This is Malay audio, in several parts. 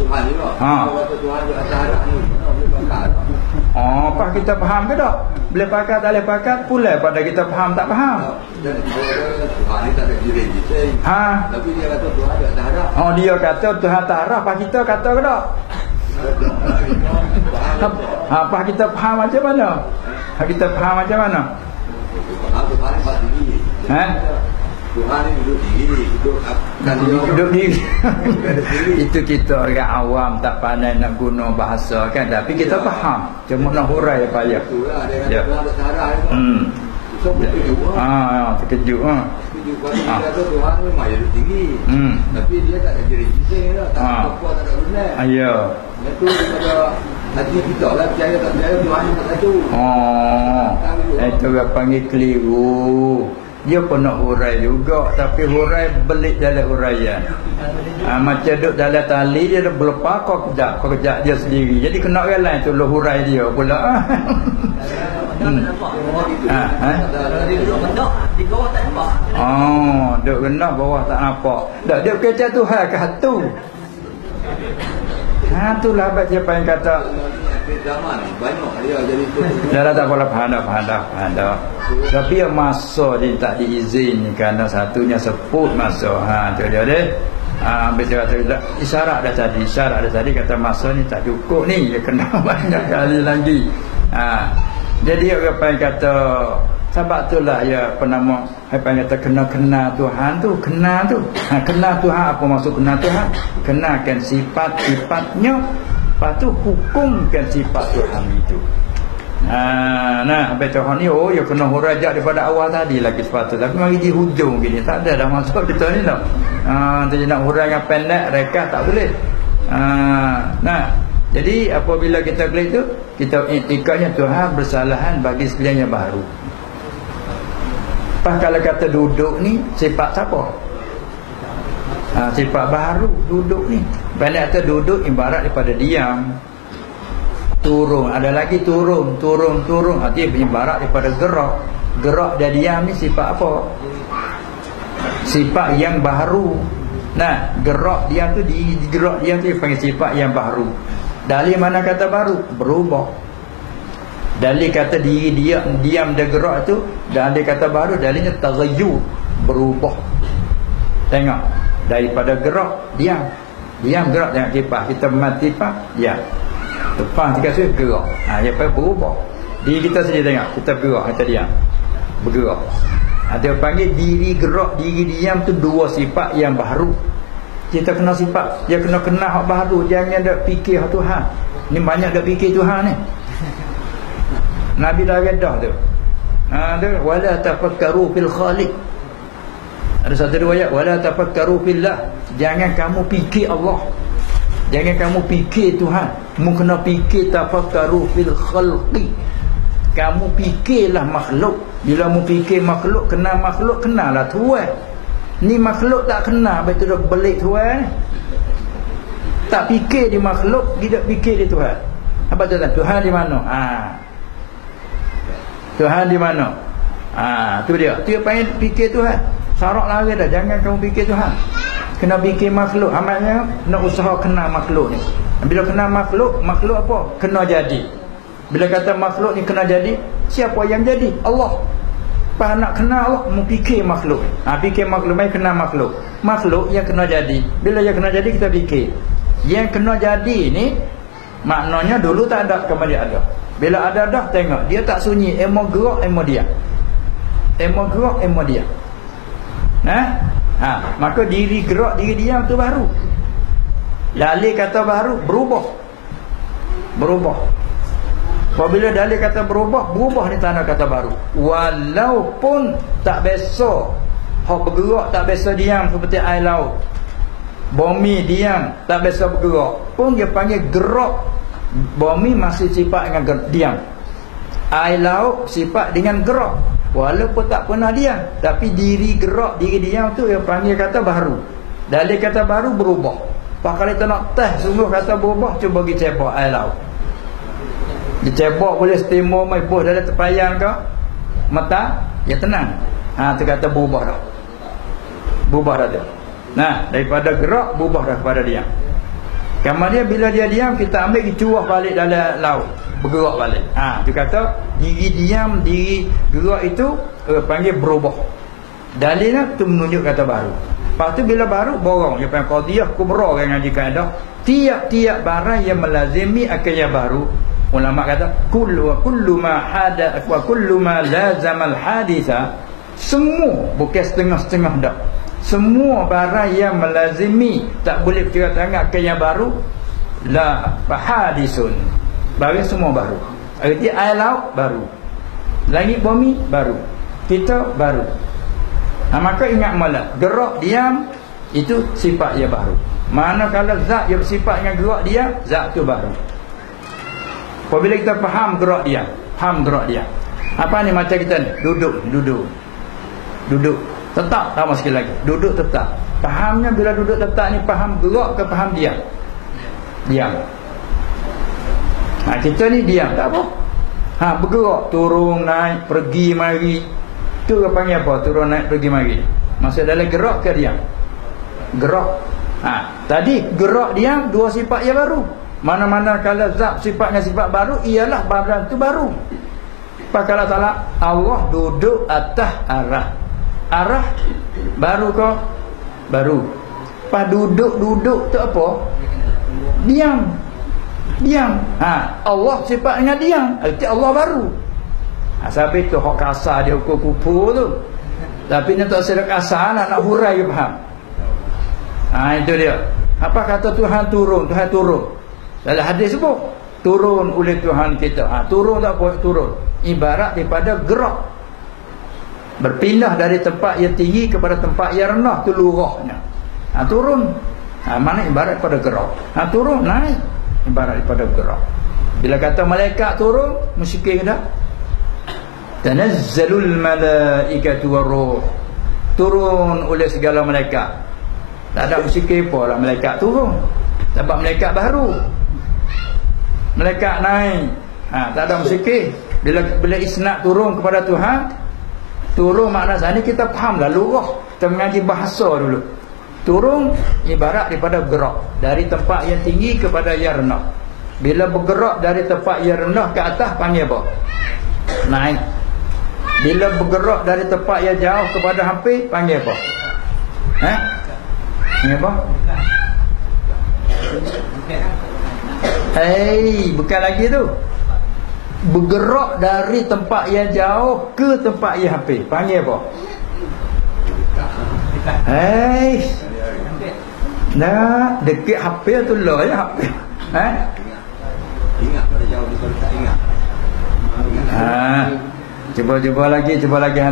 Tuhan juga. Ha. Kalau kata Tuhan di atas harap ni, mana boleh pakai. Oh, apa kita faham ke tak? Boleh pakat tak boleh pakat pula pada kita faham tak faham. Dan Tuhan ni tak ada diri kita. Ha. Tapi dia kata Tuhan di atas harap. Oh, dia kata Tuhan tak arah, apa kita kata ke tak? Apa kita faham macam mana? Kita faham macam mana? Tuhan ni pasti diri. Ha? Tuhan ni duduk diri, Duduk diri. Itu kita orang awam tak pandai nak guna bahasa kan, tapi kita faham. Cuma nak hurai payah. Itulah dia Ya. kata Tuhan di atas harap. So terkejut. Terkejut. Terkejut pada dia kata Tuhan ni memang duduk tinggi. Tapi dia tak ada diri kita lah. Tak ada apa, tak ada guna. Ya. Itu daripada hati kita lah, percaya tak percaya Tuhan ni tak satu. Itu orang panggil keliru. Dia pun nak hurai juga, tapi hurai belik dalam huraian. Macam duduk dalam tali, dia dah berlepas kau kejap dia sendiri. Jadi kena orang lain tu hurai dia pula. Duduk rendah bawah tak nampak. Tak, dia kata Tuhan ke hatu. Itulah abad siapa yang kata Zaman ni banyak dia jadi tu. dah tak boleh faham dah. Tapi yang masa dia tak diizin kerana satunya sebut masa. Tu dia deh. Habis dia kata isyarat dah tadi kata masa ni tak cukup ni, dia kena banyak kali lagi. Jadi apa yang kata sebab itulah ya penama apa yang kata kena Tuhan tu, kena Tuhan. Apa maksud kena Tuhan? Kenakan sifat-sifatnya, lepas tu hukumkan sifat Tuhan itu. Habis Tuhan ni ya kena hurajak daripada awal tadi lagi sepatutnya. Tapi mari di hujung gini tak ada dah masuk kita ni dah. Jadi nak hurai dengan pendek rekat tak boleh. Jadi apabila kita klik tu, kita iktikadnya Tuhan bersalahan bagi sekalian yang baru. Pas kalau kata duduk ni sifat siapa? Sifat baru duduk ni. Pendek kata duduk ibarat daripada diam. Turun, ada lagi turun. Artinya ibarat daripada gerak. Gerak dan diam ni sifat apa? Sifat yang baru. Gerak diam tu gerak diam tu panggil sifat yang baru. Dalil mana kata baru? Berubah. Dalil kata diri diam dan gerak tu, dalil kata baru, dalilnya taghayyur, berubah. Tengok, daripada gerak diam gerak, tengok kipas kita mati pas diam. Lepas kita suruh gerak. Dia panggil berubah. Diri kita sendiri tengok, kita bergerak, kita diam. Bergerak. Dia panggil diri gerak, diri diam tu dua sifat yang baru. Kita kena sifat, dia kena hak baru, jangan dak fikir hak Tuhan. Ni banyak dak fikir Tuhan ni. Nabi dah redah tu. Wala tafakkaru fil khaliq. Ada satu riwayat wala tafakkaru fillah. Jangan kamu fikir Allah. Jangan kamu fikir Tuhan. Mu kena fikir tafakkaru fil khalqi. Kamu fikirlah makhluk. Bila mu fikir makhluk, kenalah Tuhan. Ni makhluk tak kenal, betul dah belik Tuhan. Tak fikir di makhluk, tidak fikir di Tuhan. Apa tu Tuhan di mana? Tuhan di mana? Tu dia. Tu panggil fikir Tuhan. Syarat lari dah. Jangan kamu fikir Tuhan. Kena fikir makhluk. Amalnya nak usaha kenal makhluk ni. Bila kenal makhluk apa? Kena jadi. Bila kata makhluk ni kena jadi, siapa yang jadi? Allah. Pas nak kenal Allah, mu fikir makhluk. Fikir makhluk, mai kenal makhluk. Makhluk yang kena jadi. Bila yang kena jadi kita fikir. Yang kena jadi ni maknanya dulu tak ada, kemudian ada. Bila ada dah tengok, dia tak sunyi, emo gerak, emo diam. Emo gerak, emo diam. Maka diri gerak, diri diam tu baru. Dalil kata baru, berubah. Apabila dalil kata berubah ni tanda kata baru. Walaupun tak biasa hak bergerak, tak biasa diam seperti air laut. Bumi diam, tak biasa bergerak, pun dia panggil gerak. Bumi masih sifat dengan diam. Air laut sifat dengan gerak. Walaupun tak pernah diam, tapi diri gerak, diri diam tu yang panggil kata baru. Dalil kata baru berubah. Pak kalau kita nak test sungguh kata berubah, cuba pergi cebok air laut. Dicebok boleh steamer mai buh dalam terpayang ke mata, ya tenang. Tu kata berubah dah. Berubah dah tu. Daripada gerak berubah dah kepada diam. Kemudian bila dia diam, kita ambil dicuah balik dalam laut, bergerak balik. Dia kata diri diam, diri gerak itu panggil berubah. Dalilnya tu menunjuk kata baru. Lepas tu bila baru borong, dia panggil qadiyah kubra yang ngaji kaedah. Tiap-tiap barang yang melazimi akan yang baru. Ulama kata kullu ma hada wa kullu ma lazama al haditha, semua, bukan setengah-setengah dak. Semua barang yang melazimi, tak boleh berkira tangan ke yang baru, la hadisun, barang semua baru. Arti air laut baru, langit bumi baru, kita baru. Maka ingat malah gerak diam itu sifat yang baru. Manakala zat yang bersifat dengan gerak diam, zat tu baru. Apabila kita faham gerak diam, faham gerak diam. Apa ni macam kita ni, duduk tetap, sama sekali lagi, duduk tetap. Fahamnya bila duduk tetap ni, faham gerak ke faham diam? Diam. Kita ni diam, tak apa. Bergerak, turun, naik, pergi, mari. Itu panggil apa? Turun, naik, pergi, mari. Maksud dalam gerak ke diam? Gerak. Tadi gerak diam, dua sifat yang baru. Mana-mana kalau zat sifatnya sifat baru, ialah barang tu baru. Pakala Ta'ala, Allah duduk atas arah. Arah baru ke? Baru. Pas duduk tu apa? Diam. Allah sifat dengan diam, arti Allah baru. Sampai tu hak kasar dia ukur kupu tu. Tapi ni tak sedar kasar, nak hurai ke faham. Itu dia. Apa kata Tuhan turun? Tuhan turun. Dalam hadis sebut turun oleh Tuhan kita. Turun tak apa? Turun. Ibarat daripada gerak. Berpindah dari tempat yang tinggi kepada tempat yang rendah, tu lurahnya. Turun. Mana ibarat daripada gerak. Turun, naik. Ibarat daripada gerak. Bila kata malaikat turun, musyrik dah. Tanazzalul malaikatu waruh. Turun oleh segala malaikat. Tak ada musyrik apa lah malaikat turun. Sebab malaikat baru. Malaikat naik. Tak ada musyrik. Bila isnad turun kepada Tuhan, turun makna sana kita faham lah lurah. Kita mengaji bahasa dulu. Turun ibarat daripada gerak dari tempat yang tinggi kepada yang rendah. Bila bergerak dari tempat yang rendah ke atas, panggil apa? Naik. Bila bergerak dari tempat yang jauh kepada hampir, panggil apa? Panggil apa? Bukan lagi tu. Bergerak dari tempat yang jauh ke tempat yang hampir, panggil apa? Nah, dekat hampir tu lah ya, hampir. Ingat pada jauh daripada tak ingat. Cuba lagi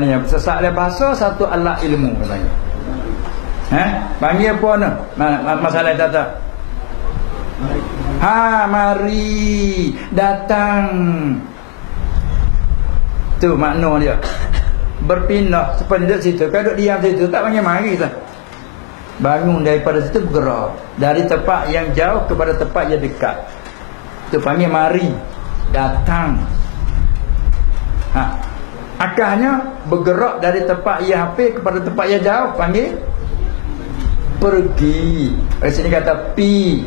ni. Sesak dia bahasa, satu alat ilmu katanya. Panggil apa ni? Masalah kata. Mari datang. Tu makna dia. Berpindah sepanjang situ. Kalau duduk diam situ tak panggil mari lah. Bangun daripada situ bergerak dari tempat yang jauh kepada tempat yang dekat. Itu panggil mari datang. Akalnya bergerak dari tempat yang hampir kepada tempat yang jauh, panggil pergi. Di sini kata pi.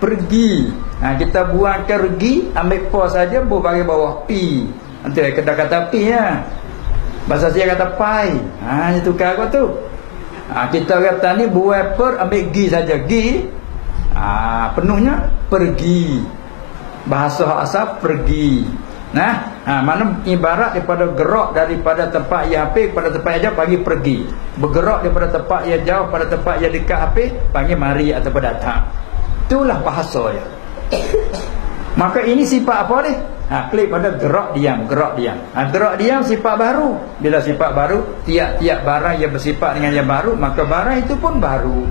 Pergi. Kita buangkan regi, ambil pos saja, bagi bawah pi. Nanti kita kata pi ya. Bahasa saya kata pai. Itu kata tu. Kita kata ni buat per, ambil gi saja. Gi. Penuhnya pergi. Bahasa asal pergi. Mana ibarat daripada gerak daripada tempat yang hampir kepada tempat yang jauh, panggil pergi. Bergerak daripada tempat yang jauh pada tempat yang dekat hampir, panggil mari ataupun datang. Itulah bahasa dia. Maka ini sifat apa ni? Klik pada gerak diam. Gerak diam sifat baru. Bila sifat baru, tiap-tiap barang yang bersifat dengan yang baru, maka barang itu pun baru.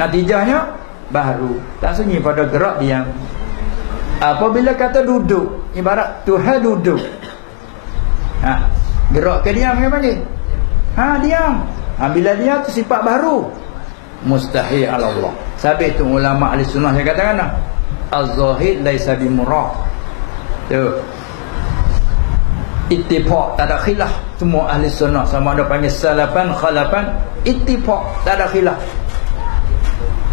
Natijahnya baru. Tak sunyi pada gerak diam. Apabila kata duduk, ibarat Tuhan duduk. Gerak ke diam ke panggil? Diam. Bila diam tu sifat baru. Mustahil ala Allah. Sabit tu ulama ahli sunnah yang katakan az-zahid laisa bimurah. Tu. Ittifaq, tak ada khilaf. Semua ahli sunnah sama ada panggil salafan, khalafan, ittifaq, tak ada khilaf.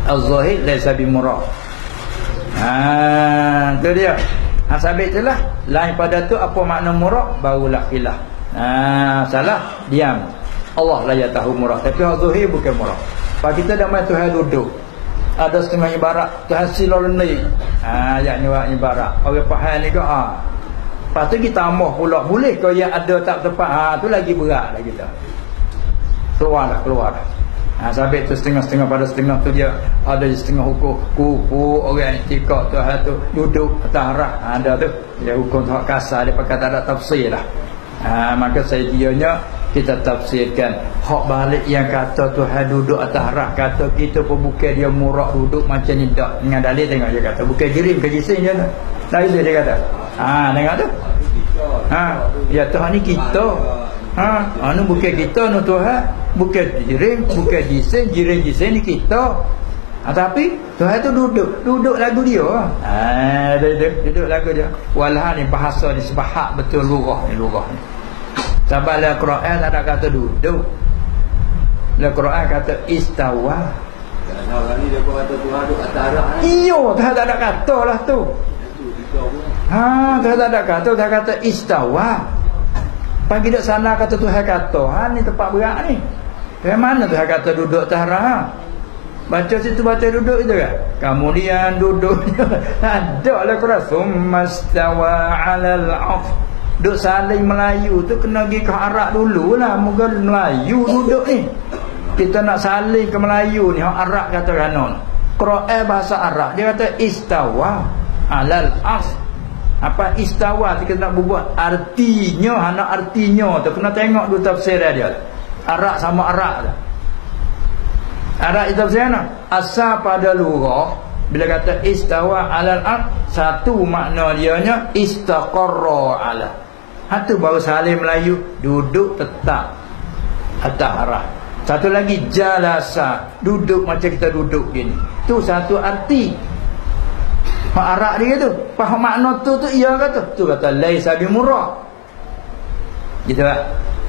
Az-zahid laisa bimurad. Tu dia. Sabit itulah. Lain pada tu apa makna murad barulah khilaf. Salah diam. Allah la yatahu murad. Tapi az-zahid bukan murad. Pak kita dah main Tuhan duduk. Ada setengah ibarat Tuhan silol ni. Ayat ni ibarat. Orang faham ni ke lepas tu kita tambah pula. Boleh kau yang ada tak tepat. Tu lagi berat lah kita. Keluar. Sabit tu setengah-setengah pada setengah tu dia ada setengah hukum kuku orang etika Tuhan tu duduk atas arah. Ada tu dia hukum tu kasar dia pakai tak ada tafsir lah. Maka saya dianya kita tafsirkan hak balik yang kata Tuhan duduk atas arah, kata kita pun bukan dia murak duduk macam ni tak. Dengan dalil tengok dia kata bukan jirim ke jisim je lah. Lain dia kata. Tengok tu. Ya Tuhan ni kita. Anu bukan kita nu Tuhan, bukan jirim, bukan jisim, jisim ni kita. Tapi Tuhan tu duduk lagu dia. Duduk lagu dia. Walah ni bahasa ni sebahak betul lurah ni. Sebab dalam Quran tak ada kata duduk. Dalam Quran kata istawa. Kalau ni dia kata Tuhan duduk atas arah. Iyo, Tuhan tak ada kata lah tu. Tuhan tak ada kata, Tuhan kata istawa. Pagi duduk sana kata Tuhan kata, ni tempat berat ni. Dari mana Tuhan kata duduk atas arah? Baca situ baca duduk itu kan. Kemudian duduk. Ada lah Quran. Summastawa 'alal 'arsh. Duk saling Melayu tu kena pergi ke Arab dululah. Moga Melayu duduk ni. Kita nak saling ke Melayu ni. Arab kata kanon. Quran bahasa Arab. Dia kata istawa 'alal 'arsh. Apa istawa kita nak buat artinya, artinya tu kena tengok dulu tafsir dia. Arab sama Arab tu. Arab itu tafsir mana? Asal pada lugah bila kata istawa 'alal 'arsh, satu makna dianya istaqarra 'ala. Itu baru saling Melayu duduk tetap atas arah. Satu lagi jalasa, duduk macam kita duduk gini. Tu satu arti. Hak Arab dia tu. Faham makna tu ia kata. Tu kata laisa bimurad. Gitu tak?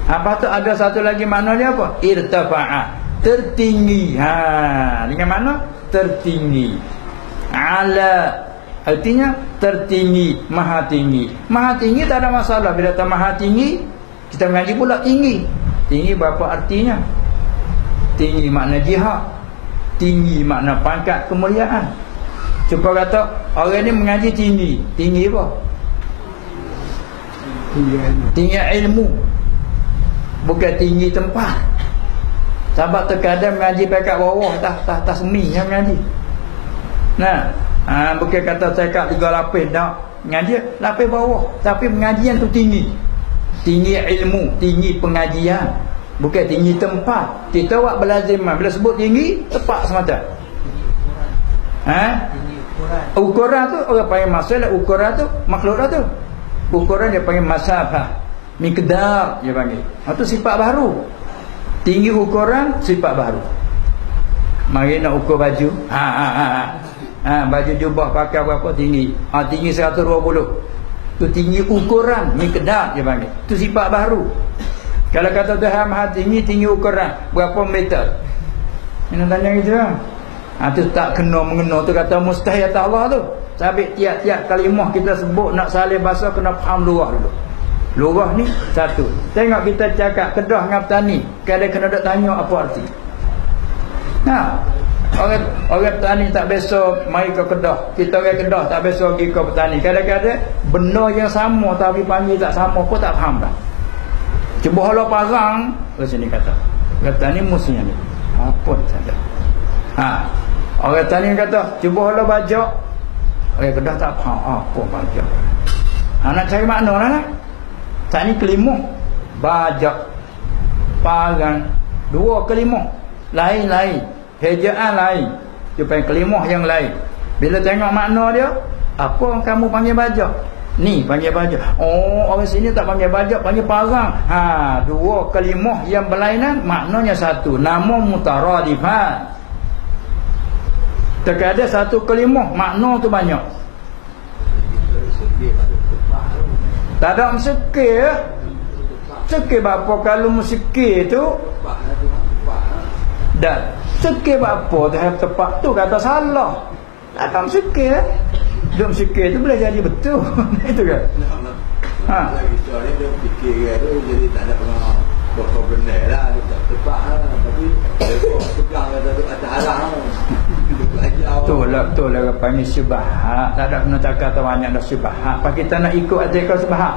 Apa tu ada satu lagi makna dia apa? Irtafa'a, tertinggi. Dengan mana? Tertinggi. Ala, artinya tertinggi, maha tinggi. Maha tinggi tak ada masalah. Bila kata maha tinggi, kita mengaji pula tinggi. Tinggi berapa artinya? Tinggi makna jihad, tinggi makna pangkat kemuliaan. Cuba kata orang ni mengaji tinggi. Tinggi apa? Tinggi ilmu. Bukan tinggi tempat. Sebab terkadang mengaji pekat bawah, tak semi yang mengaji. Bukan kata cakap 3 lapis dah mengaji lapis bawah, tapi pengajian tu tinggi. Tinggi ilmu, tinggi pengajian. Bukan tinggi tempat. Kita buat belaziman bila sebut tinggi tepat semata. Ukuran tu orang panggil masalah, ukuran tu makhluk dah tu. Ukuran dia panggil masafah, miqdar dia panggil. Itu sifat baru. Tinggi ukuran sifat baru. Mari nak ukur baju. Baju jubah pakai berapa tinggi? Tinggi 120. Tu tinggi ukuran, miqdar dia panggil. Tu sifat baru. Kalau kata Tuhan Maha tinggi, tinggi ukuran berapa meter? Ini tanya gitu lah. Tu tak kena mengena, tu kata mustahil atas Allah tu. Sabit tiap-tiap kalimah kita sebut nak salih bahasa kena faham luah dulu. Luah ni satu. Tengok kita cakap Kedah dengan petani, kadang kena nak tanya apa arti. Orang petani tak biasa mai ke Kedah. Kita orang Kedah tak biasa pergi ke petani. Kadang-kadang benda yang sama tapi panggil tak sama pun tak faham dah. Cuba halau parang ke sini kata. Petani musuhnya ni. Apa saja. Orang tani kata cuba halau bajak. Orang Kedah tak faham apa bajak. Nak cari makna lah. Tak ni kelimah. Bajak, parang, 2 kelimah lain-lain, hejaan lain. Dia panggil kelimah yang lain. Bila tengok makna dia, apa kamu panggil bajak? Ni panggil bajak. Orang sini tak panggil bajak, panggil parang. 2 kelimah yang berlainan, maknanya satu. Nama mutaradifan. Terkadang satu kelimah makna tu banyak. Tak ada mesikir. Sikir apa kalau mesikir tu dan Sekir apa tu have tepat tu kata salah. Takkan sekir. Duk sekir tu boleh jadi betul. Itu kan. Ha. Lagi soalnya dia fikir dia jadi tak ada pernah berkau benar lah, dia tak tepat lah. Tapi dia pegang kata tu kata halang. Betul lah panggil syubhat. Tak ada kena cakap tu banyak dah syubhat. Apa kita nak ikut ajaran syubhat?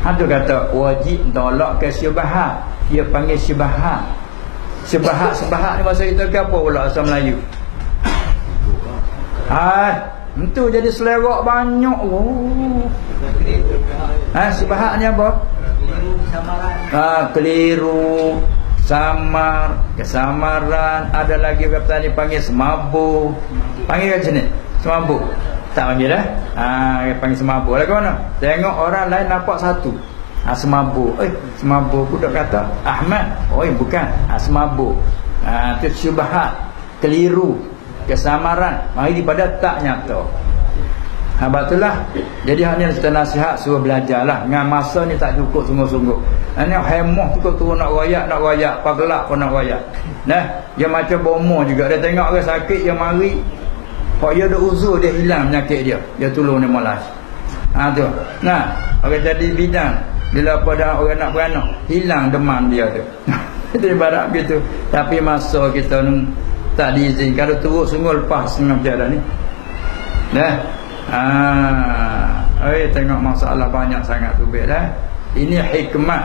Ha tu kata wajib tolak ke syubhat. Dia panggil syubhat. Syubhat ni bahasa kita ke apa pula asal Melayu? Itu jadi selerak banyak. Syubhat ni apa? Keliru, samar, kesamaran. Ada lagi kata ni panggil semabuk. Panggil kat sini semabuk. Tak panggil dah. Panggil semabuk lah ke mana? Tengok orang lain nampak satu. Semabuk. Semabuk pun dah kata Ahmad. Bukan. Semabuk. Itu syubhat, keliru, kesamaran. Mari daripada tak nyata. Itulah. Jadi hanya kita nasihat suruh belajarlah. Dengan masa ni tak cukup sungguh-sungguh. Ini hemah cukup turun nak royak, pagelak pun nak royak. Dia macam bomo juga. Dia tengok orang sakit, dia mari. Kalau dia ada uzur, dia hilang penyakit dia. Dia tolong dia malas. Tu. Orang jadi bidang. Bila pada orang nak beranak, hilang demam dia tu. Itu ibarat begitu. Tapi masa kita ni tak diizin. Kalau turut sungguh lepas dengan berjalan ni. Tengok masalah banyak sangat tu dah. Ini hikmah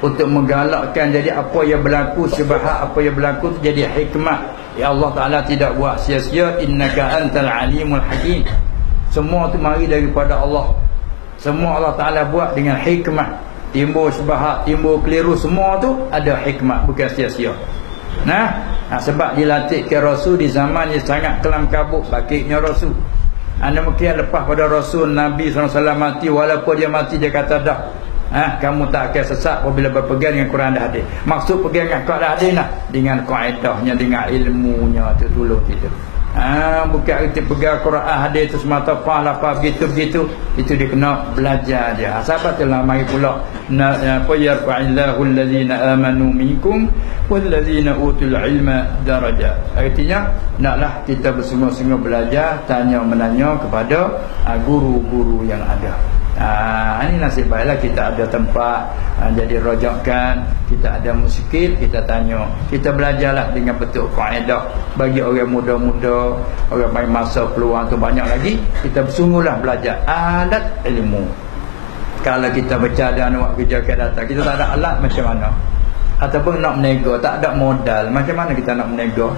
untuk menggalakkan. Jadi apa yang berlaku syubhat, apa yang berlaku tu jadi hikmah. Ya Allah Ta'ala tidak buat sia-sia. Innaka antal alimul hakim. Semua tu mari daripada Allah. Semua Allah Ta'ala buat dengan hikmah. Timbul syubhat, timbul keliru, semua tu ada hikmah, bukan sia-sia. Sebab dilatihkan Rasul di zaman yang sangat kelam kabut bakitnya Rasul. Anda mungkin lepas pada Rasul Nabi SAW mati, walaupun dia mati dia kata dah, kamu tak akan sesat apabila berpegang dengan Quran dan hadis. Maksud pegang dengan Quran dan hadis dengan kaedahnya, dengan ilmunya tu tolong kita. Bukan kita pegang Quran hadis tu semata faham begitu. Itu dia kena belajar dia. Sahabat telah mari pula yarfa'illahu allazina amanu minkum wallazina utul ilma darajat. Artinya naklah kita bersungguh-sungguh belajar, tanya-menanya kepada guru-guru yang ada. Ini nasib baiklah kita ada tempat jadi rojakan, kita ada muskil, kita tanya, kita belajarlah dengan betul faedah. Bagi orang muda-muda, orang main masa peluang tu banyak lagi, kita bersungguhlah belajar alat ilmu. Kalau kita bercadang nak kerja akan datang, kita tak ada alat macam mana? Ataupun nak menego, tak ada modal, macam mana kita nak menego?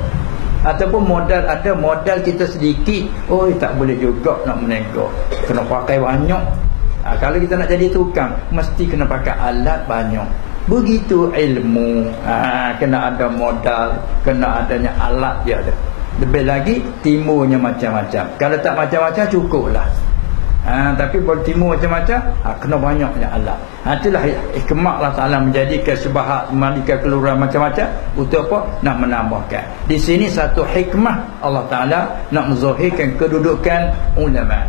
Ataupun modal ada, modal kita sedikit, tak boleh juga nak menego, kena pakai banyak. Kalau kita nak jadi tukang, mesti kena pakai alat banyak. Begitu ilmu, kena ada modal, kena adanya alat dia ada. Lebih lagi timurnya macam-macam. Kalau tak macam-macam cukuplah. Tapi kalau timur macam-macam, kena banyaknya alat. Itulah hikmah Allah Ta'ala menjadikan syubhat, menjadikan keluruhan macam-macam. Untuk apa? Nak menambahkan. Di sini satu hikmah Allah Ta'ala nak menzahirkan kedudukan ulama.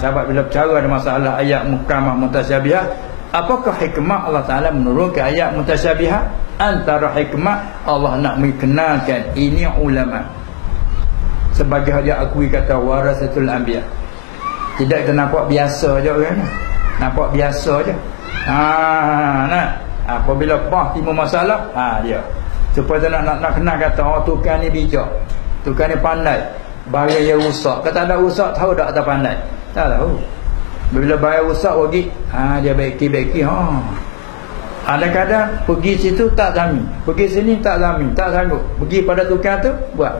Sahabat bila bercara ada masalah ayat muhkamah mutasyabihat, apakah hikmah Allah Ta'ala menurunkan ayat mutasyabihat? Antara hikmah Allah nak mengenalkan ini ulama sebagai dia akui kata warasatul anbiya. Tidak kita nampak biasa je orang ni, nampak biasa je. Apabila timbul masalah, dia supaya nak kenal kata tukang ni bijak, tukang ni pandai. Barang yang rusak, kata ada rusak tahu tak atau pandai? Tak tahu. Bila barang rusak pergi, dia baiki. Kadang-kadang pergi situ tak zamin, pergi sini tak zamin, tak sanggup. Pergi pada tukang tu buat.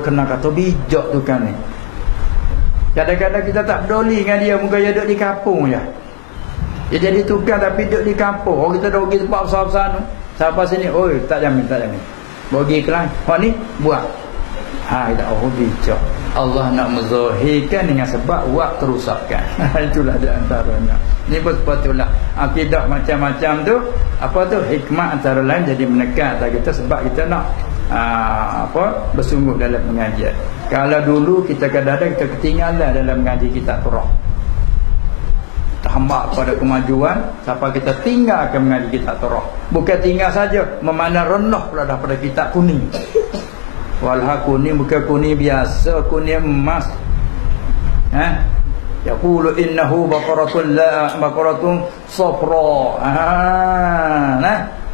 Kena kata bijak tukang ni. Kadang-kadang kita tak peduli dengan dia, muka dia duduk di kampung je. Dia jadi tukang tapi duduk di kampung. Kita dah pergi tempat besar-besar tu, sampai sini, tak jamin. Pergi ke lain, ni buat. Kita bijak. Allah nak menzahirkan dengan sebab buat kerusakan. Itulah di antaranya. Ini pun sepatutlah akidah macam-macam tu. Apa tu hikmah antara lain jadi menekan kita sebab kita nak bersungguh dalam pengajian. Kalau dulu kita kadang-kadang kita ketinggalan dalam mengaji kitab Quran. Tak hamba pada kemajuan sampai kita tinggalkan mengaji kitab Taurat. Bukan tinggal saja, memandang rendah pula daripada kitab kuning. Walha kuning bukan kuning biasa, kuning emas. Yaqulu innahu baqaratun safra.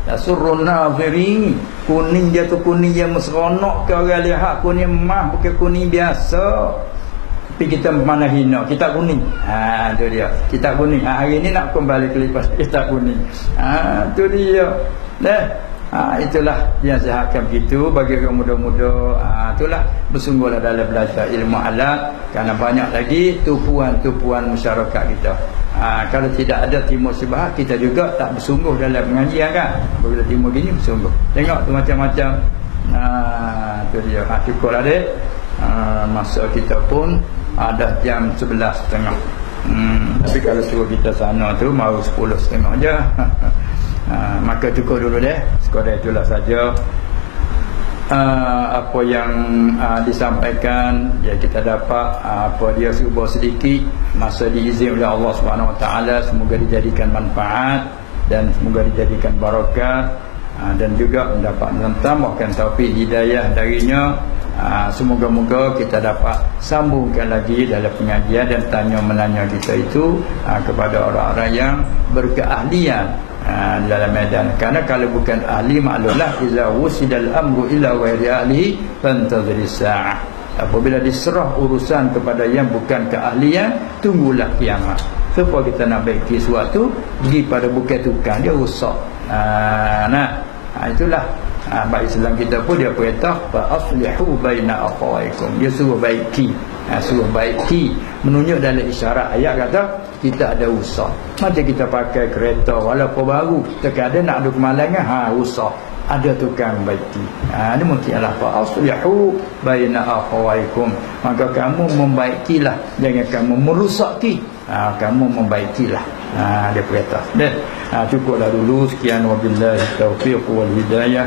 Tasurrun nazirin. Kuning dia tu kuning yang seronok ke orang lihat, kuning emas bukan kuning biasa. Tapi kita mana hina kitab kuning. Tu dia. Kitab kuning. Hari ni nak kembali ke lipas kitab kuning. Tu dia. Itulah yang saya hakam gitu bagi orang muda-muda. Itulah bersungguhlah dalam belajar ilmu alat, kerana banyak lagi tupuan-tupuan masyarakat kita. Kalau tidak ada timur sebahat, kita juga tak bersungguh dalam pengajian kan. Bila timur gini bersungguh. Tengok tu macam-macam. Tu dia. Cukuplah dek. Masa kita pun ada jam 11.30. Tapi kalau suruh kita sana tu mau 10.30 je. Maka cukup dulu deh. Sekadar itulah saja apa yang disampaikan. Ya, kita dapat apa dia subur sedikit masa diizin oleh Allah Subhanahu Wa Taala. Semoga dijadikan manfaat dan semoga dijadikan barakat, dan juga mendapat mentambahkan taufik hidayah darinya. Semoga-moga kita dapat sambungkan lagi dalam pengajian dan tanya-menanya kita itu kepada orang-orang yang berkeahlian dalam medan. Karena kalau bukan ahli, maklumlah iza wusidal amru ila ghairi ahlihi fantadhiris sa'ah. Apabila diserah urusan kepada yang bukan keahlian, tunggulah kiamat. Supaya kita nak baiki sesuatu, pergi pada bukan tukang, dia rosak. Itulah baik Islam kita pun dia perintah fa aslihu baina akhawaikum. Dia suruh baiki. Suruh baiki, menunjuk dalam isyarat ayat kata kita ada usaha. Macam kita pakai kereta walaupun baru, terkadang nak ada kemalangan, usaha. Ada tukang baiki. Dia mungkinlah fa aslihu baina akhawaikum. Maka kamu membaikilah, jangan kamu merosaki. Kamu membaikilah. Dia perintah. Cukuplah dulu. Sekian wabillahi taufiq wal hidayah.